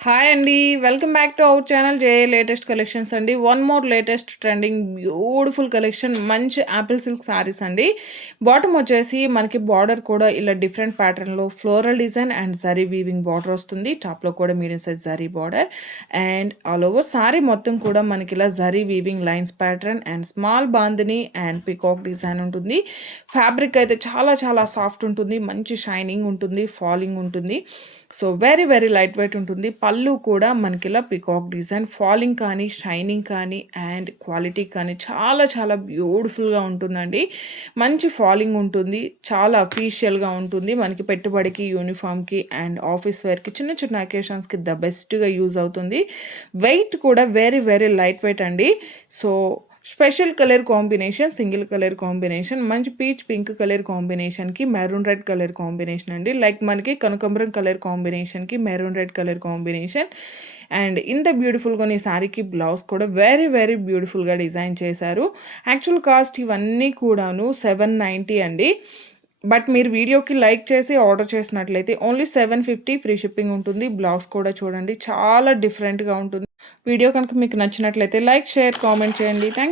Hi అండి. Welcome back to our channel JA latest collections అండి. One more latest trending beautiful collection మంచి apple silk sarees అండి. Bottom వచ్చేసి మనకి బార్డర్ కూడా ఇలా డిఫరెంట్ ప్యాటర్న్‌లో floral design and zari weaving border వస్తుంది. టాప్‌లో కూడా medium size zari border and all over saree మొత్తం కూడా మనకి ఇలా zari weaving lines pattern and small bandhani and peacock design ఉంటుంది. ఫ్యాబ్రిక్ అయితే చాలా చాలా సాఫ్ట్ ఉంటుంది. మంచి షైనింగ్ ఉంటుంది. ఫాలింగ్ ఉంటుంది. So very very light wait ఉంటుంది. పళ్ళు కూడా మనకి ఇలా పికాక్ డిజైన్ ఫాలింగ్ కానీ షైనింగ్ కానీ అండ్ క్వాలిటీ కానీ చాలా చాలా బ్యూటిఫుల్గా ఉంటుందండి. మంచి ఫాలింగ్ ఉంటుంది. చాలా అఫీషియల్గా ఉంటుంది. మనకి పెట్టుబడికి యూనిఫామ్కి అండ్ ఆఫీస్ వేర్కి చిన్న చిన్న అకేషన్స్కి ద బెస్ట్గా యూజ్ అవుతుంది. వెయిట్ కూడా వెరీ వెరీ లైట్ వెయిట్ అండి. So special colour combination, single colour combination, మంచి పీచ్ పింక్ కలర్ కాంబినేషన్కి మెరూన్ రెడ్ కలర్ కాంబినేషన్ అండి. లైక్ మనకి కనకాంబరం కలర్ కాంబినేషన్కి maroon red colour combination and ఇంత బ్యూటిఫుల్గా ఈ శారీకి బ్లౌజ్ కూడా వెరీ వెరీ బ్యూటిఫుల్గా డిజైన్ చేశారు. యాక్చువల్ కాస్ట్ ఇవన్నీ కూడాను 790 అండి. బట్ మీరు వీడియోకి లైక్ చేసి ఆర్డర్ చేసినట్లయితే ఓన్లీ 750 ఫ్రీ షిప్పింగ్ ఉంటుంది. బ్లౌజ్ కూడా చూడండి చాలా డిఫరెంట్గా ఉంటుంది. వీడియో కనుక మీకు నచ్చినట్లయితే లైక్, షేర్, కామెంట్ చేయండి. Thank you.